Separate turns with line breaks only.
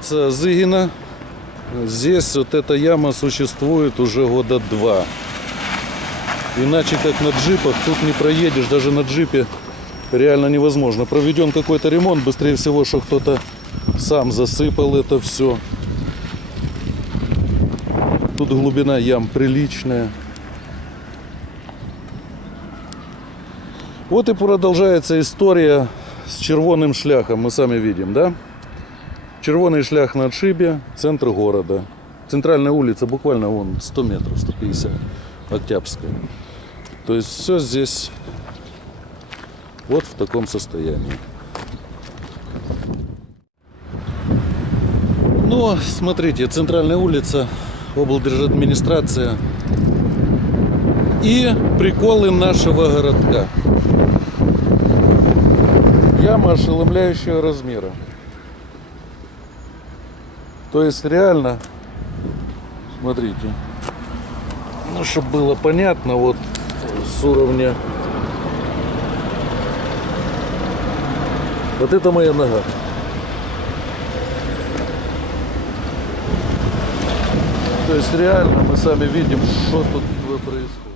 улица Зыгина. Здесь вот эта яма существует уже года два. Иначе как на джипах тут не проедешь, даже на джипе реально невозможно. Проведен какой-то ремонт, быстрее всего, что кто-то сам засыпал это все. Тут глубина ям приличная. Вот и продолжается история с червонным шляхом, мы сами видим, да? Червоный шлях на отшибе, центр города. Центральная улица буквально вон 100 метров, 150, Октябрьская. То есть все здесь вот в таком состоянии. Ну, смотрите, центральная улица, облдержадминистрация и приколы нашего городка. Яма ошеломляющего размера. То есть реально, смотрите, ну, чтобы было понятно, вот с уровня, вот это моя нога. То есть реально мы сами видим, что тут происходит.